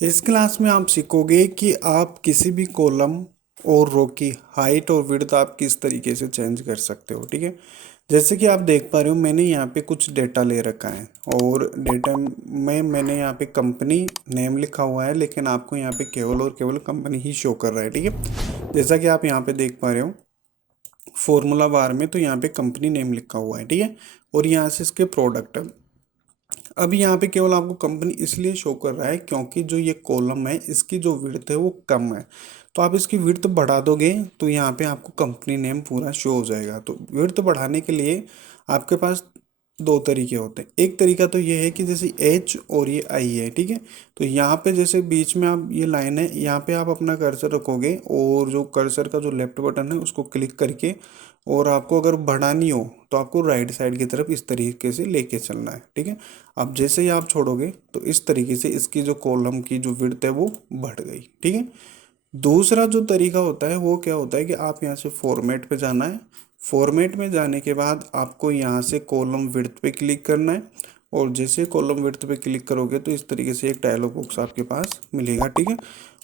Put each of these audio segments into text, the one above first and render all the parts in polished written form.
इस क्लास में आप सीखोगे कि आप किसी भी कॉलम और रो की हाइट और विड्थ आप किस तरीके से चेंज कर सकते हो। ठीक है, जैसे कि आप देख पा रहे हो मैंने यहाँ पे कुछ डेटा ले रखा है और डेटा में मैंने यहाँ पे कंपनी नेम लिखा हुआ है, लेकिन आपको यहाँ पे केवल और केवल कंपनी ही शो कर रहा है। ठीक है, जैसा कि आप यहाँ पे देख पा रहे हो फॉर्मूला बार में, तो यहाँ पे कंपनी नेम लिखा हुआ है। ठीक है, और यहाँ से इसके प्रोडक्ट अब यहाँ पे केवल आपको कंपनी इसलिए शो कर रहा है क्योंकि जो ये कॉलम है इसकी जो विड्थ है वो कम है। तो आप इसकी विड्थ बढ़ा दोगे तो यहाँ पे आपको कंपनी नेम पूरा शो हो जाएगा। तो विड्थ बढ़ाने के लिए आपके पास दो तरीके होते हैं। एक तरीका तो ये है कि जैसे एच और ये आई है, ठीक है, तो यहाँ पे जैसे बीच में आप ये लाइन है, यहाँ पे आप अपना कर्सर रखोगे और जो कर्सर का जो लेफ्ट बटन है उसको क्लिक करके और आपको अगर बढ़ानी हो तो आपको राइट साइड की तरफ इस तरीके से लेके चलना है। ठीक है, अब जैसे ही आप छोड़ोगे तो इस तरीके से इसकी जो कॉलम की जो विड्थ है वो बढ़ गई। ठीक है, दूसरा जो तरीका होता है वो क्या होता है कि आप यहाँ से फॉर्मेट पे जाना है। फॉर्मेट में जाने के बाद आपको यहाँ से कॉलम विड्थ पे क्लिक करना है और जैसे कॉलम विड्थ पे क्लिक करोगे तो इस तरीके से एक डायलॉग बॉक्स आपके पास मिलेगा। ठीक है,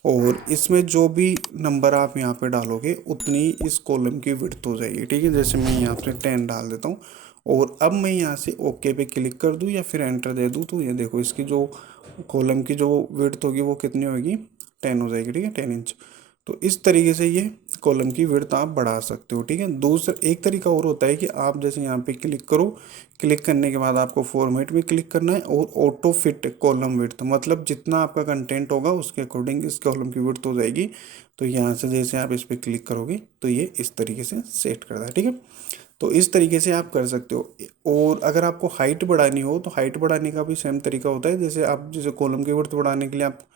और इसमें जो भी नंबर आप यहाँ पे डालोगे उतनी इस कॉलम की विड्थ हो जाएगी। ठीक है, जैसे मैं यहाँ पे 10 डाल देता हूँ और अब मैं यहाँ से ओके पे क्लिक कर दूँ या फिर एंटर दे दूँ तो ये देखो इसकी जो कॉलम की जो विड्थ होगी वो कितनी होगी, 10 हो जाएगी। ठीक है, 10 इंच। तो इस तरीके से ये कॉलम की विड्थ आप बढ़ा सकते हो। ठीक है, दूसरा एक तरीका और होता है कि आप जैसे यहाँ पे क्लिक करो, क्लिक करने के बाद आपको फॉर्मेट में क्लिक करना है और ऑटो फिट कॉलम विड्थ, मतलब जितना आपका कंटेंट होगा उसके अकॉर्डिंग इस कॉलम की विड्थ हो जाएगी। तो यहाँ से जैसे आप इस पर क्लिक करोगे तो ये इस तरीके से सेट करता है। ठीक है, तो इस तरीके से आप कर सकते हो। और अगर आपको हाइट बढ़ानी हो तो हाइट बढ़ाने का भी सेम तरीका होता है। जैसे आप जैसे कॉलम की विड्थ बढ़ाने के लिए आप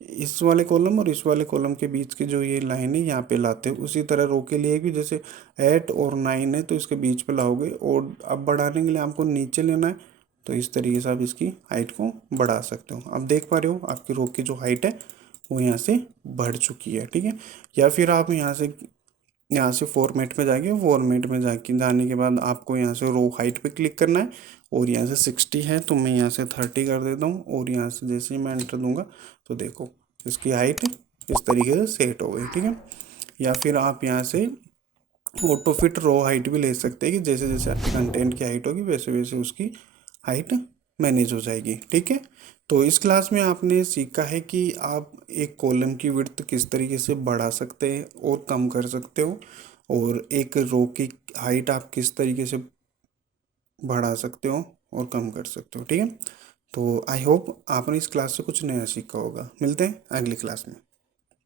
इस वाले कॉलम और इस वाले कॉलम के बीच की जो ये लाइन है यहाँ पे लाते हो, उसी तरह रो के लिए भी जैसे 8 और 9 है तो इसके बीच पे लाओगे और अब बढ़ाने के लिए आपको नीचे लेना है। तो इस तरीके से आप इसकी हाइट को बढ़ा सकते हो। अब देख पा रहे हो आपकी रो की जो हाइट है वो यहाँ से बढ़ चुकी है। ठीक है, या फिर आप यहाँ से फॉर्मेट में जाएंगे, फॉर्मेट में जाके जाने के बाद आपको यहाँ से रो हाइट पे क्लिक करना है और यहाँ से 60 है तो मैं यहाँ से 30 कर देता हूँ और यहाँ से जैसे ही मैं एंटर दूंगा तो देखो इसकी हाइट इस तरीके से सेट हो गई। ठीक है, या फिर आप यहाँ से ऑटो फिट रो हाइट भी ले सकते हैं कि जैसे जैसे आपकी कंटेंट की हाइट होगी वैसे वैसे उसकी हाइट मैनेज हो जाएगी। ठीक है, तो इस क्लास में आपने सीखा है कि आप एक कॉलम की विड्थ किस तरीके से बढ़ा सकते हैं और कम कर सकते हो, और एक रो की हाइट आप किस तरीके से बढ़ा सकते हो और कम कर सकते हो। ठीक है, तो आई होप आपने इस क्लास से कुछ नया सीखा होगा। मिलते हैं अगली क्लास में।